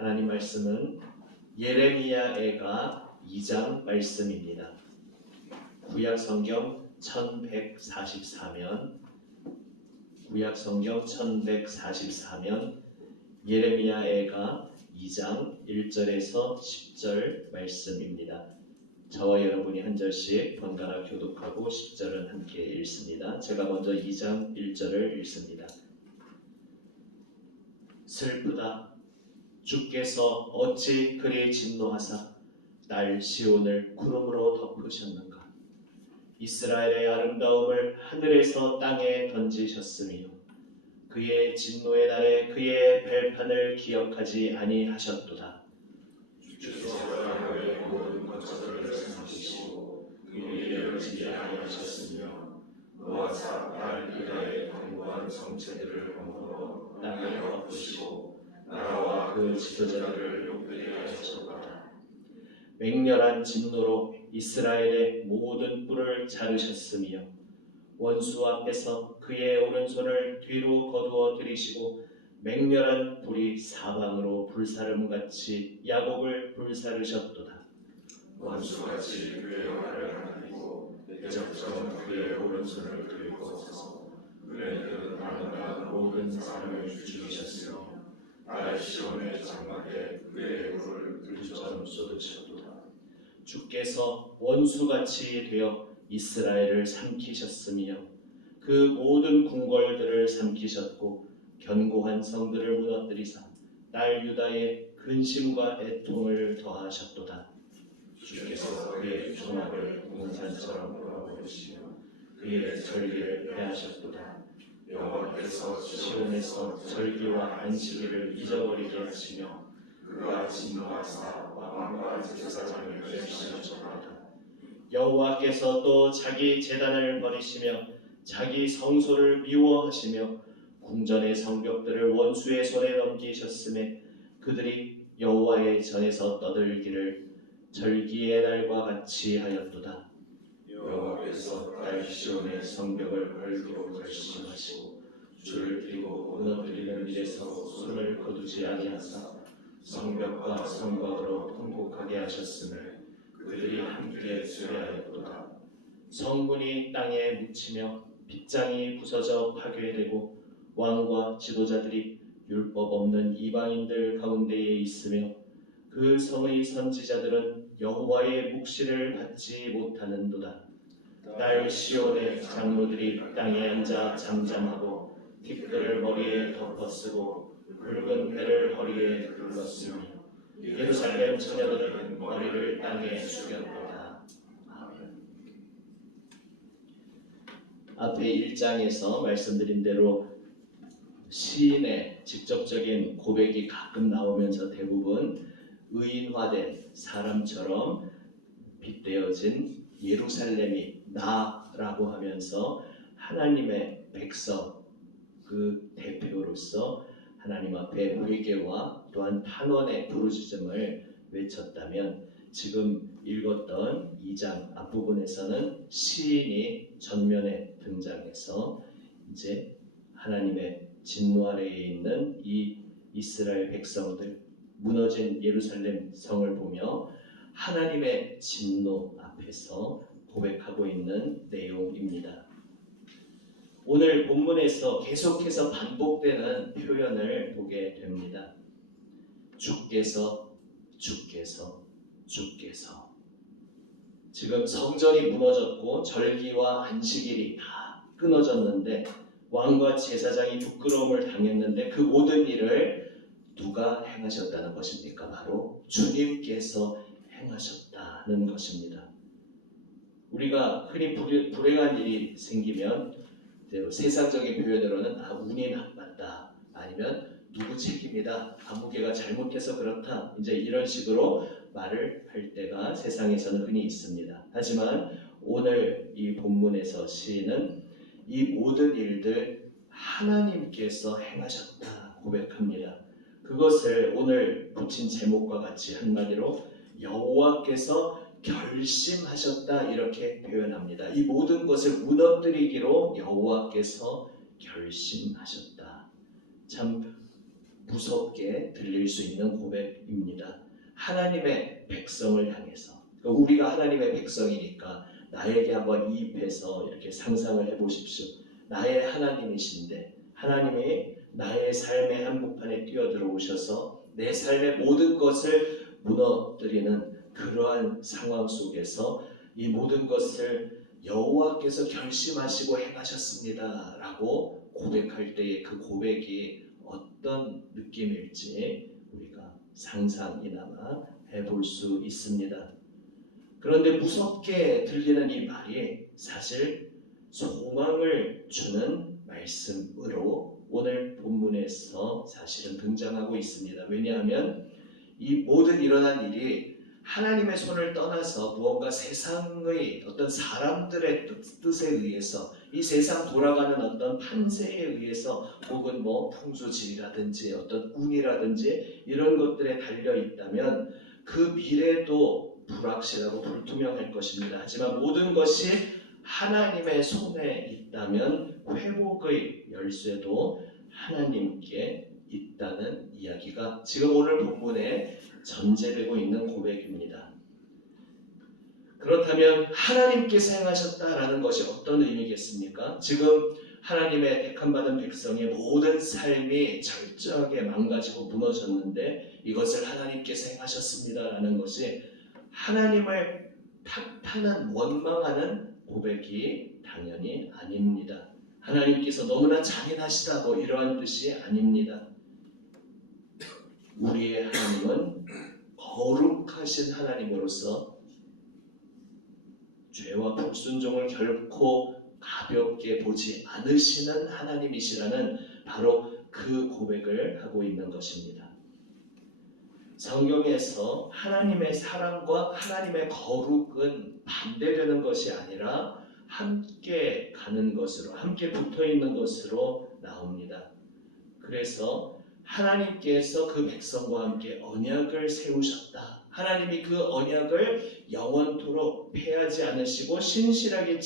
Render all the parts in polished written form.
하나님 말씀은 예레미야애가 2장 말씀입니다. 구약 성경 1144면 예레미야애가 2장 1절에서 10절 말씀입니다. 저와 여러분이 한 절씩 번갈아 교독하고 10절은 함께 읽습니다. 제가 먼저 2장 1절을 읽습니다. 슬프다. 주께서 어찌 그리 진노하사 딸 시온을 구름으로 덮으셨는가. 이스라엘의 아름다움을 하늘에서 땅에 던지셨으며 그의 진노의 날에 그의 발판을 기억하지 아니하셨도다. 주께서 야훼의 모든 거처들을 삼키시고 그의 열지 아니하셨으며 노아사 딸 유다의 견고한 성체들을 허물어 땅에 엎으시고 나라와 그 지도자들을 욕되게 하셨도다. 맹렬한 진노로 이스라엘의 모든 뿔을 자르셨으며 원수 앞에서 그의 오른손을 뒤로 거두어 들이시고 맹렬한 불이 사방으로 불사름같이 야곱을 불사르셨도다. 원수같이 그의 말을 하나이고 대적처럼 그의 오른손을 들고 서서 그의 아름다운 모든 사람을 죽이셨으며 딸 시온의 장막에 그의 불을 들처럼 쏟으셨도다. 주께서 원수같이 되어 이스라엘을 삼키셨으며 그 모든 궁궐들을 삼키셨고 견고한 성들을 무너뜨리사 딸 유다의 근심과 애통을 더하셨도다. 주께서 그의 종합을 공산처럼 돌아버리시며 그의 절기를 폐하셨도다. 여호와께서 시온에서 절기와 안식일을 잊어버리게 하시며 그가 진노하사 왕과 제사장을 멸시하셨도다. 여호와께서 또 자기 제단을 버리시며 자기 성소를 미워하시며 궁전의 성벽들을 원수의 손에 넘기셨음에 그들이 여호와의 전에서 떠들기를 절기의 날과 같이 하였도다. 여호와께서 딸 시온의 성벽을 헐기로 결심하시고 줄을 펴고 무너뜨리는 일에서 손을 거두지 아니하사 성벽과 성곽으로 통곡하게 하셨음에 그들이 함께 쇠하였도다. 성문이 땅에 묻히며 빗장이 부서져 파괴되고 왕과 지도자들이 율법 없는 이방인들 가운데에 있으며 그 성의 선지자들은 여호와의 묵시를 받지 못하는도다. 딸 시온의 장로들이 땅에 앉아 잠잠하고 티끌을 머리에 덮어쓰고 붉은 배를 허리에 둘렀으며 예루살렘 처녀들은 머리를 땅에 숙였도다. 아멘. 앞에 1장에서 말씀드린 대로 시인의 직접적인 고백이 가끔 나오면서 대부분 의인화된 사람처럼 빗대어진 예루살렘이 나라고 하면서 하나님의 백성 그 대표로서 하나님 앞에 회개와 또한 탄원의 부르짖음을 외쳤다면 지금 읽었던 2장 앞부분에서는 시인이 전면에 등장해서 이제 하나님의 진노 아래에 있는 이 이스라엘 백성들 무너진 예루살렘 성을 보며 하나님의 진노 앞에서 고백하고 있는 내용입니다. 오늘 본문에서 계속해서 반복되는 표현을 보게 됩니다. 주께서 지금 성전이 무너졌고 절기와 안식일이 다 끊어졌는데 왕과 제사장이 부끄러움을 당했는데 그 모든 일을 누가 행하셨다는 것입니까? 바로 주님께서 행하셨다는 것입니다. 우리가 흔히 불행한 일이 생기면 세상적인 표현으로는 운이 나빴다, 아니면 누구 책임이다, 아무개가 잘못해서 그렇다, 이제 이런 식으로 말을 할 때가 세상에서는 흔히 있습니다. 하지만 오늘 이 본문에서 시인은 이 모든 일들 하나님께서 행하셨다 고백합니다. 그것을 오늘 붙인 제목과 같이 한마디로 여호와께서 결심하셨다 이렇게 표현합니다. 이 모든 것을 무너뜨리기로 여호와께서 결심하셨다. 참 무섭게 들릴 수 있는 고백입니다. 하나님의 백성을 향해서, 우리가 하나님의 백성이니까 나에게 한번 이입해서 이렇게 상상을 해보십시오. 나의 하나님이신데 하나님이 나의 삶의 한복판에 뛰어들어오셔서 내 삶의 모든 것을 무너뜨리는 그러한 상황 속에서 이 모든 것을 여호와께서 결심하시고 행하셨습니다 라고 고백할 때의 그 고백이 어떤 느낌일지 우리가 상상이나마 해볼 수 있습니다. 그런데 무섭게 들리는 이 말이 사실 소망을 주는 말씀으로 오늘 본문에서 사실은 등장하고 있습니다. 왜냐하면 이 모든 일어난 일이 하나님의 손을 떠나서 무언가 세상의 어떤 사람들의 뜻에 의해서, 이 세상 돌아가는 어떤 판세에 의해서, 혹은 풍수지리라든지 어떤 운이라든지 이런 것들에 달려 있다면 그 미래도 불확실하고 불투명할 것입니다. 하지만 모든 것이 하나님의 손에 있다면 회복의 열쇠도 하나님께 있다는 이야기가 지금 오늘 본문에 전제되고 있는 고백입니다. 그렇다면 하나님께서 행하셨다라는 것이 어떤 의미겠습니까? 지금 하나님의 택함받은 백성의 모든 삶이 철저하게 망가지고 무너졌는데 이것을 하나님께서 행하셨습니다라는 것이 하나님을 탓하는, 원망하는 고백이 당연히 아닙니다. 하나님께서 너무나 잔인하시다 이러한 뜻이 아닙니다. 우리의 하나님은 거룩하신 하나님으로서 죄와 불순종을 결코 가볍게 보지 않으시는 하나님이시라는 바로 그 고백을 하고 있는 것입니다. 성경에서 하나님의 사랑과 하나님의 거룩은 반대되는 것이 아니라 함께 가는 것으로, 함께 붙어있는 것으로 나옵니다. 그래서 하나님께서 그 백성과 함께 언약을 세우셨다. 하나님이 그 언약을 영원토록 폐하지 않으시고 신실하게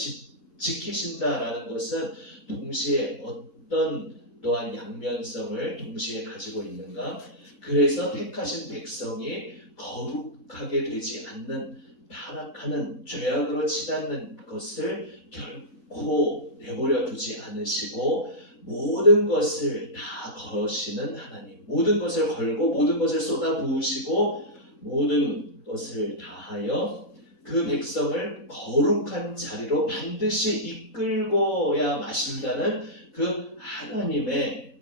지키신다라는 것은 동시에 어떤 또한 양면성을 동시에 가지고 있는가? 그래서 택하신 백성이 거룩하게 되지 않는, 타락하는, 죄악으로 치닫는 것을 결코 내버려 두지 않으시고 모든 것을 다 거시는 하나님, 모든 것을 걸고 모든 것을 쏟아부으시고 모든 것을 다하여 그 백성을 거룩한 자리로 반드시 이끌고야 마신다는 그 하나님의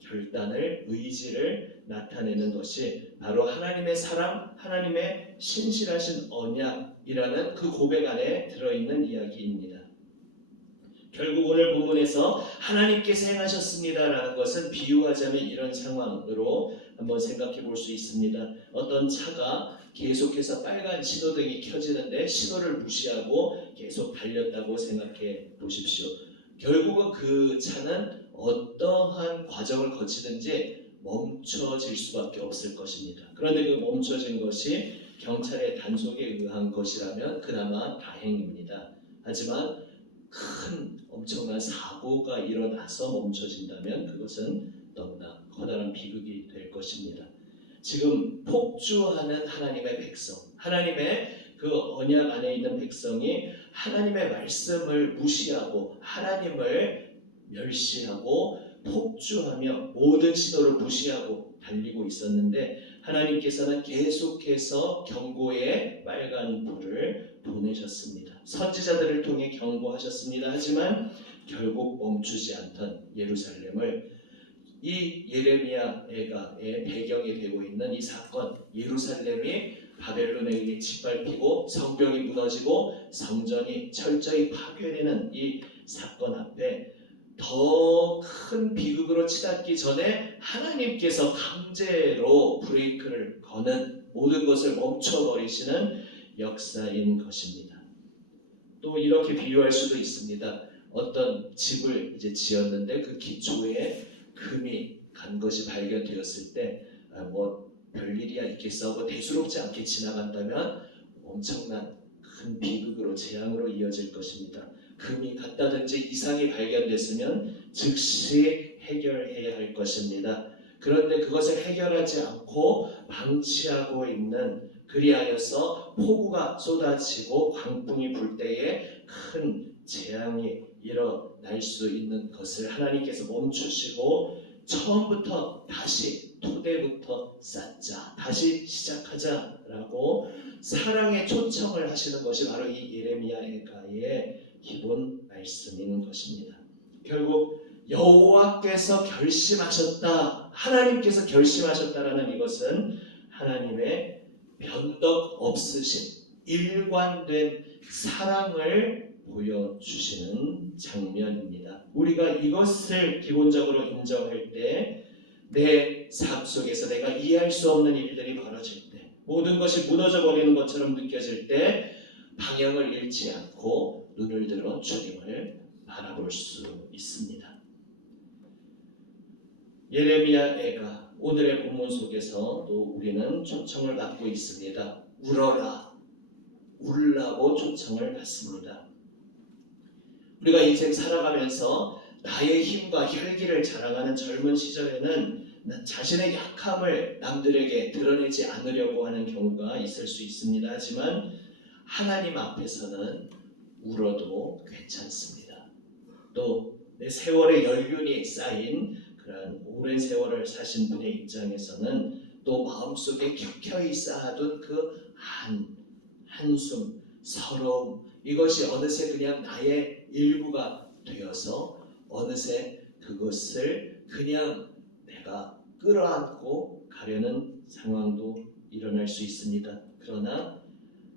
결단을, 의지를 나타내는 것이 바로 하나님의 사랑, 하나님의 신실하신 언약이라는 그 고백 안에 들어있는 이야기입니다. 결국 오늘 본문에서 하나님께서 행하셨습니다라는 것은 비유하자면 이런 상황으로 한번 생각해 볼 수 있습니다. 어떤 차가 계속해서 빨간 신호등이 켜지는데 신호를 무시하고 계속 달렸다고 생각해 보십시오. 결국은 그 차는 어떠한 과정을 거치든지 멈춰질 수밖에 없을 것입니다. 그런데 그 멈춰진 것이 경찰의 단속에 의한 것이라면 그나마 다행입니다. 하지만 큰 엄청난 사고가 일어나서 멈춰진다면 그것은 너무나 커다란 비극이 될 것입니다. 지금 폭주하는 하나님의 백성, 하나님의 그 언약 안에 있는 백성이 하나님의 말씀을 무시하고 하나님을 멸시하고 폭주하며 모든 신호를 무시하고 달리고 있었는데 하나님께서는 계속해서 경고의 빨간 불을 보내셨습니다. 선지자들을 통해 경고하셨습니다. 하지만 결국 멈추지 않던 예루살렘을, 이 예레미야의 배경이 되고 있는 이 사건, 예루살렘이 바벨론에 의해 짓밟히고 성벽이 무너지고 성전이 철저히 파괴되는 이 사건 앞에 더 큰 비극으로 치닫기 전에 하나님께서 강제로 브레이크를 거는, 모든 것을 멈춰버리시는 역사인 것입니다. 또 이렇게 비유할 수도 있습니다. 어떤 집을 이제 지었는데 그 기초에 금이 간 것이 발견되었을 때 별일이야 있겠어 하고 대수롭지 않게 지나간다면 엄청난 큰 비극으로, 재앙으로 이어질 것입니다. 금이 갔다든지 이상이 발견됐으면 즉시 해결해야 할 것입니다. 그런데 그것을 해결하지 않고 방치하고 있는, 그리하여서 폭우가 쏟아지고 광풍이 불 때에 큰 재앙이 일어날 수 있는 것을 하나님께서 멈추시고 처음부터 다시 토대부터 쌓자, 다시 시작하자라고 사랑의 초청을 하시는 것이 바로 이 예레미야의 기본 말씀인 것입니다. 결국 여호와께서 결심하셨다, 하나님께서 결심하셨다라는 이것은 하나님의 변덕 없으신 일관된 사랑을 보여주시는 장면입니다. 우리가 이것을 기본적으로 인정할 때 내 삶 속에서 내가 이해할 수 없는 일들이 벌어질 때, 모든 것이 무너져 버리는 것처럼 느껴질 때 방향을 잃지 않고 눈을 들어 주님을 바라볼 수 있습니다. 예레미야 애가 오늘의 본문 속에서도 우리는 초청을 받고 있습니다. 울어라, 울라고 초청을 받습니다. 우리가 인생 살아가면서 나의 힘과 혈기를 자랑하는 젊은 시절에는 자신의 약함을 남들에게 드러내지 않으려고 하는 경우가 있을 수 있습니다. 하지만 하나님 앞에서는 울어도 괜찮습니다. 또 내 세월의 연륜이 쌓인 그런 오랜 세월을 사신 분의 입장에서는 또 마음속에 켜켜이 쌓아둔 그 한숨, 서러움, 이것이 어느새 그냥 나의 일부가 되어서 어느새 그것을 그냥 내가 끌어안고 가려는 상황도 일어날 수 있습니다. 그러나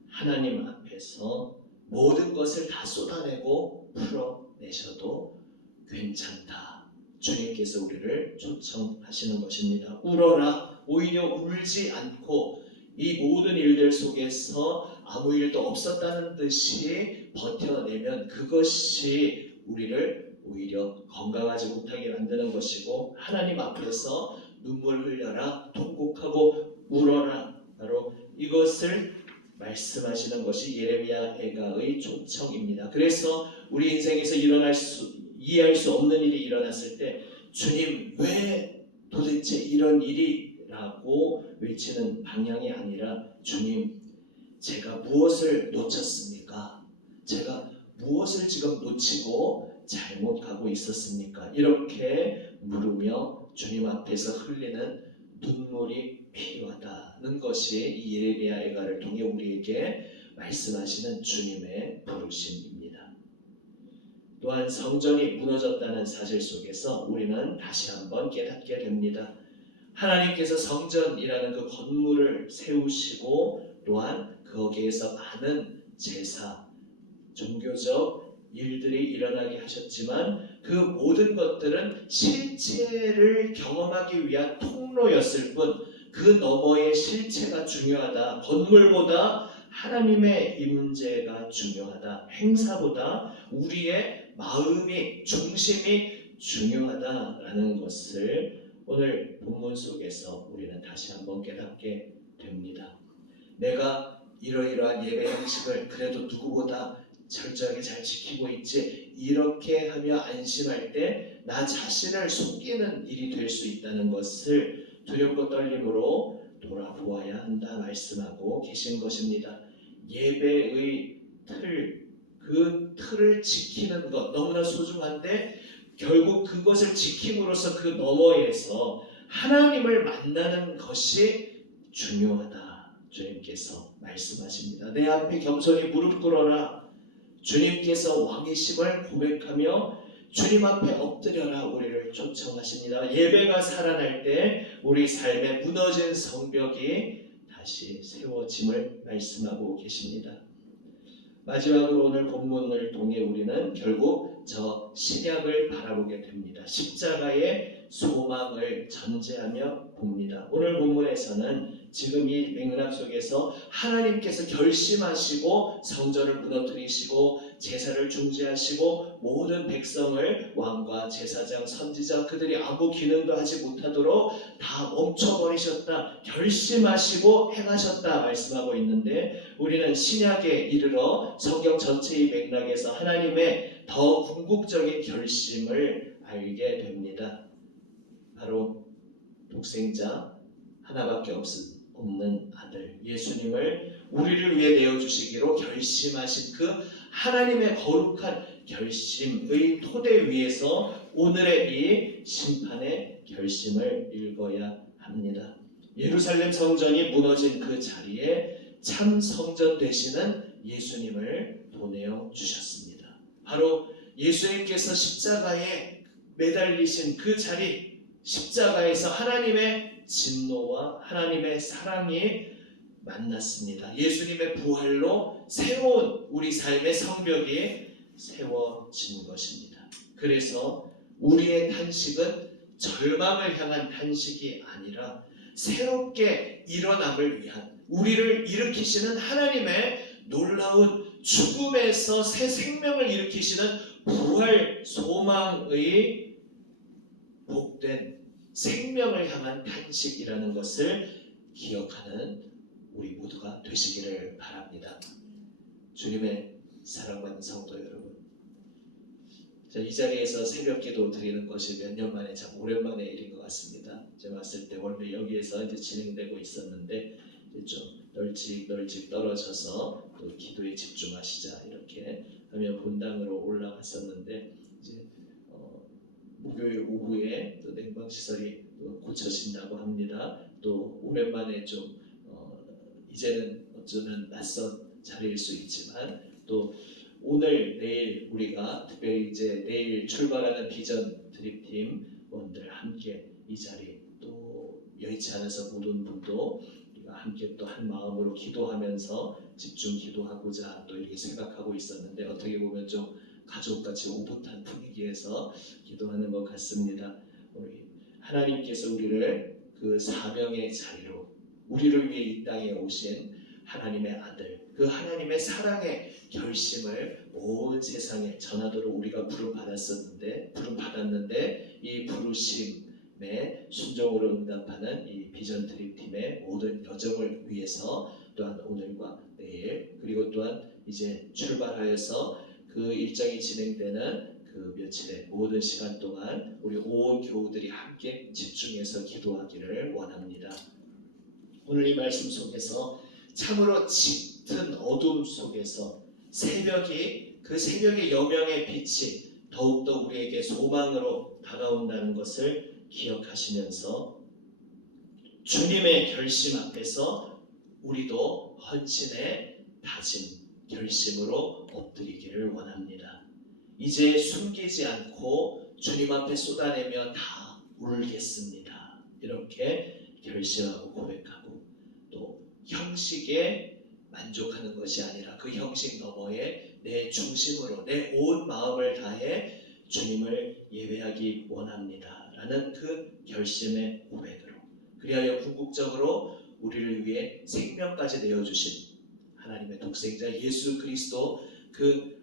하나님 앞에서 모든 것을 다 쏟아내고 풀어내셔도 괜찮다. 주님께서 우리를 초청하시는 것입니다. 울어라. 오히려 울지 않고 이 모든 일들 속에서 아무 일도 없었다는 듯이 버텨내면 그것이 우리를 오히려 건강하지 못하게 만드는 것이고, 하나님 앞에서 눈물 흘려라, 통곡하고 울어라, 바로 이것을 말씀하시는 것이 예레미야 애가의 초청입니다. 그래서 우리 인생에서 이해할 수 없는 일이 일어났을 때 주님 왜 도대체 이런 일이? 라고 외치는 방향이 아니라 주님, 제가 무엇을 놓쳤습니까? 제가 무엇을 지금 놓치고 잘못 가고 있었습니까? 이렇게 물으며 주님 앞에서 흘리는 눈물이 필요하다는 것이 이 예레미야 애가를 통해 우리에게 말씀하시는 주님의 부르심입니다. 또한 성전이 무너졌다는 사실 속에서 우리는 다시 한번 깨닫게 됩니다. 하나님께서 성전이라는 그 건물을 세우시고 또한 거기에서 많은 제사, 종교적 일들이 일어나게 하셨지만 그 모든 것들은 실체를 경험하기 위한 통로였을 뿐 그 너머의 실체가 중요하다. 건물보다 하나님의 임재가 중요하다. 행사보다 우리의 마음이, 중심이 중요하다라는 것을 오늘 본문 속에서 우리는 다시 한번 깨닫게 됩니다. 내가 이러이러한 예배 형식을 그래도 누구보다 철저하게 잘 지키고 있지, 이렇게 하며 안심할 때 나 자신을 속이는 일이 될 수 있다는 것을 두렵고 떨림으로 돌아보아야 한다 말씀하고 계신 것입니다. 예배의 그 틀을 지키는 것 너무나 소중한데 결국 그것을 지킴으로써 그 너머에서 하나님을 만나는 것이 중요하다. 주님께서 말씀하십니다. 내 앞에 겸손히 무릎 꿇어라. 주님께서 왕이심을 고백하며 주님 앞에 엎드려라 우리를 초청하십니다. 예배가 살아날 때 우리 삶에 무너진 성벽이 다시 세워짐을 말씀하고 계십니다. 마지막으로 오늘 본문을 통해 우리는 결국 저 신약을 바라보게 됩니다. 십자가의 소망을 전제하며 봅니다. 오늘 본문에서는 지금 이 맥락 속에서 하나님께서 결심하시고 성전을 무너뜨리시고 제사를 중지하시고 모든 백성을 왕과 제사장, 선지자 그들이 아무 기능도 하지 못하도록 다 멈춰버리셨다, 결심하시고 행하셨다 말씀하고 있는데, 우리는 신약에 이르러 성경 전체의 맥락에서 하나님의 더 궁극적인 결심을 알게 됩니다. 바로 독생자 하나밖에 없는 아들 예수님을 우리를 위해 내어주시기로 결심하신 그 하나님의 거룩한 결심의 토대 위에서 오늘의 이 심판의 결심을 읽어야 합니다. 예루살렘 성전이 무너진 그 자리에 참 성전 되시는 예수님을 보내어 주셨습니다. 바로 예수님께서 십자가에 매달리신 그 자리, 십자가에서 하나님의 진노와 하나님의 사랑이 만났습니다. 예수님의 부활로 새로운 우리 삶의 성벽이 세워진 것입니다. 그래서 우리의 탄식은 절망을 향한 탄식이 아니라 새롭게 일어남을 위한, 우리를 일으키시는 하나님의 놀라운 죽음에서 새 생명을 일으키시는 부활 소망의 복된 생명을 향한 탄식이라는 것을 기억하는 우리 모두가 되시기를 바랍니다. 주님의 사랑받는 성도 여러분, 이 자리에서 새벽 기도 드리는 것이 몇 년 만에 참 오랜만의 일인 것 같습니다. 제가 왔을 때 원래 여기에서 이제 진행되고 있었는데 이제 좀 널찍 떨어져서 또 기도에 집중하시자 이렇게 하며 본당으로 올라갔었는데 이제 목요일 오후에 또 냉방시설이 또 고쳐진다고 합니다. 또 오랜만에 좀 이제는 어쩌면 낯선 자리일 수 있지만 또 오늘 내일 우리가 특별히 이제 내일 출발하는 비전 드립팀원들 함께 이 자리 또 여의치 않아서 모든 분도 우리가 함께 또 한 마음으로 기도하면서 집중 기도하고자 또 이렇게 생각하고 있었는데 어떻게 보면 좀 가족같이 오붓한 분위기에서 기도하는 것 같습니다. 우리 하나님께서 우리를 그 사명의 자리로 우리를 위해 이 땅에 오신 하나님의 아들, 그 하나님의 사랑의 결심을 온 세상에 전하도록 우리가 부름받았는데 이 부르심에 순종으로 응답하는 이 비전 드림팀의 모든 여정을 위해서 또한 오늘과 내일 그리고 또한 이제 출발하여서 그 일정이 진행되는 그 며칠의 모든 시간 동안 우리 온 교우들이 함께 집중해서 기도하기를 원합니다. 오늘 이 말씀 속에서 참으로 짙은 어둠 속에서 그 새벽의 여명의 빛이 더욱더 우리에게 소망으로 다가온다는 것을 기억하시면서 주님의 결심 앞에서 우리도 헌신의 다짐, 결심으로 엎드리기를 원합니다. 이제 숨기지 않고 주님 앞에 쏟아내며 다 울겠습니다. 이렇게 결심하고 고백하고 또 형식에 만족하는 것이 아니라 그 형식 너머에 내 중심으로 내 온 마음을 다해 주님을 예배하기 원합니다. 라는 그 결심의 고백으로 그리하여 궁극적으로 우리를 위해 생명까지 내어주신 하나님의 독생자 예수 그리스도 그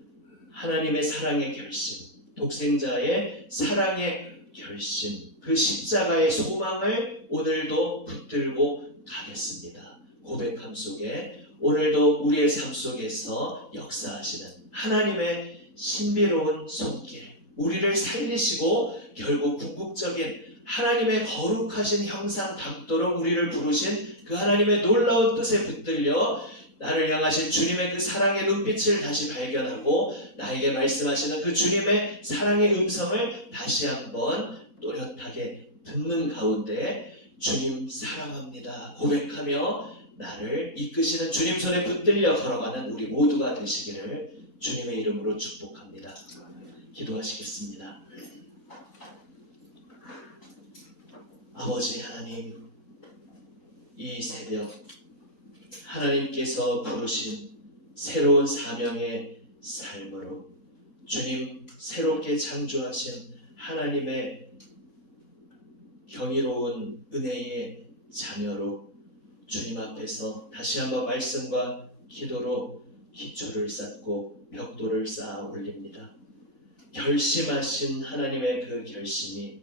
하나님의 사랑의 결심, 독생자의 사랑의 결심, 그 십자가의 소망을 오늘도 붙들고 가겠습니다. 고백함 속에 오늘도 우리의 삶 속에서 역사하시는 하나님의 신비로운 손길, 우리를 살리시고 결국 궁극적인 하나님의 거룩하신 형상 닮도록 우리를 부르신 그 하나님의 놀라운 뜻에 붙들려 나를 향하신 주님의 그 사랑의 눈빛을 다시 발견하고 나에게 말씀하시는 그 주님의 사랑의 음성을 다시 한번 또렷하게 듣는 가운데 주님 사랑합니다 고백하며 나를 이끄시는 주님 손에 붙들려 걸어가는 우리 모두가 되시기를 주님의 이름으로 축복합니다. 기도하시겠습니다. 아버지 하나님, 이 새벽 하나님께서 부르신 새로운 사명의 삶으로 주님 새롭게 창조하신 하나님의 경이로운 은혜의 자녀로 주님 앞에서 다시 한번 말씀과 기도로 기초를 쌓고 벽돌을 쌓아 올립니다. 결심하신 하나님의 그 결심이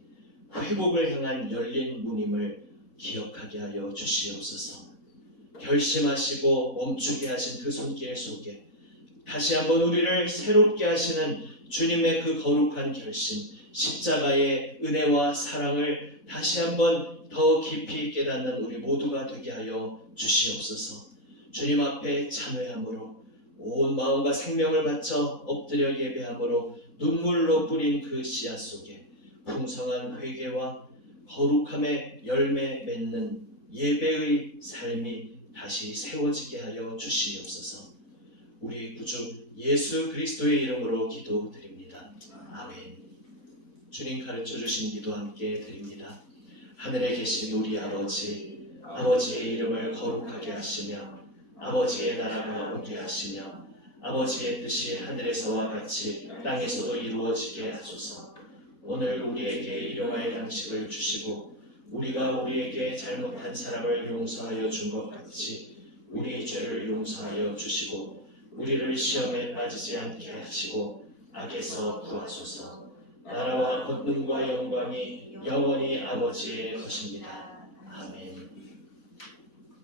회복을 향한 열린 문임을 기억하게 하여 주시옵소서. 결심하시고 멈추게 하신 그 손길 속에 다시 한번 우리를 새롭게 하시는 주님의 그 거룩한 결심, 십자가의 은혜와 사랑을 다시 한번 더 깊이 깨닫는 우리 모두가 되게 하여 주시옵소서. 주님 앞에 참회함으로 온 마음과 생명을 바쳐 엎드려 예배함으로 눈물로 뿌린 그 씨앗 속에 풍성한 회개와 거룩함의 열매 맺는 예배의 삶이 다시 세워지게 하여 주시옵소서. 우리 구주 예수 그리스도의 이름으로 기도드립니다. 아멘. 주님 가르쳐 주신 기도 함께 드립니다. 하늘에 계신 우리 아버지, 아버지의 이름을 거룩하게 하시며 아버지의 나라가 오게 하시며 아버지의 뜻이 하늘에서와 같이 땅에서도 이루어지게 하소서. 오늘 우리에게 일용할 양식을 주시고 우리가 우리에게 잘못한 사람을 용서하여 준 것 같이 우리의 죄를 용서하여 주시고 우리를 시험에 빠지지 않게 하시고 악에서 구하소서. 나라와 권능과 영광이 영원히 아버지의 것입니다. 아멘.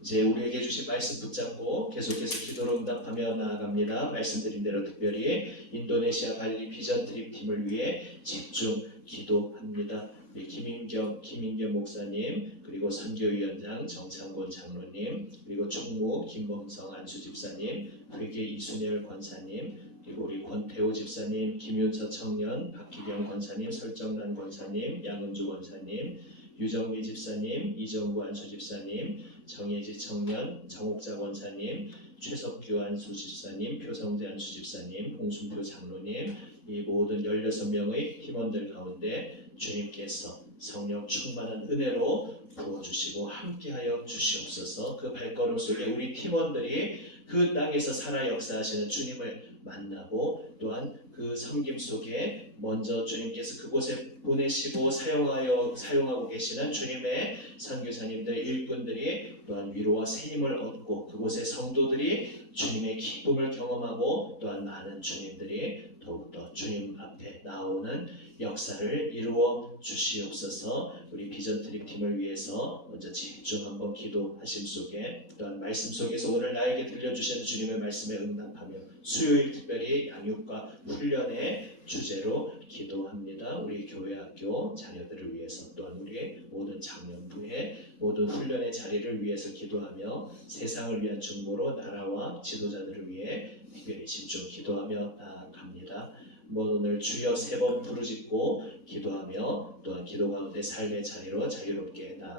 이제 우리에게 주신 말씀 붙잡고 계속해서 기도로 응답하며 나아갑니다. 말씀드린 대로 특별히 인도네시아 발리 비전 트립 팀을 위해 집중 기도합니다. 우리 김인겸 목사님, 그리고 선교위원장 정창곤 장로님, 그리고 총무 김범성 안수 집사님, 회계 이순열 권사님, 그리고 우리 권태호 집사님, 김윤서 청년, 박기경 권사님, 설정란 권사님, 양은주 권사님, 유정미 집사님, 이정구 안수 집사님, 정예지 청년, 정옥자 권사님, 최석규 안수 집사님, 표성재 안수 집사님, 홍순표 장로님, 이 모든 16명의 팀원들 가운데 주님께서 성령 충만한 은혜로 부어주시고 함께하여 주시옵소서. 그 발걸음 속에 우리 팀원들이 그 땅에서 살아 역사하시는 주님을 만나고 또한 그 섬김 속에 먼저 주님께서 그곳에 보내시고 사용하고 계시는 주님의 선교사님들 일꾼들이 또한 위로와 새 힘을 얻고 그곳의 성도들이 주님의 기쁨을 경험하고 또한 많은 주님들이 더욱더 주님 앞에 나오는 역사를 이루어 주시옵소서. 우리 비전 트립 팀을 위해서 먼저 집중 한번 기도하심 속에 또한 말씀 속에서 오늘 나에게 들려주신 주님의 말씀에 응답하며 수요일 특별히 양육과 훈련의 주제로 기도합니다. 우리 교회 학교 자녀들을 위해서 또한 우리 모든 장년부의 모든 훈련의 자리를 위해서 기도하며 세상을 위한 중보로 나라와 지도자들을 위해 특별히 집중 기도하며 나아갑니다. 오늘 주여 3번 부르짖고 기도하며 또한 기도 가운데 삶의 자리로 자유롭게 나아갑니다.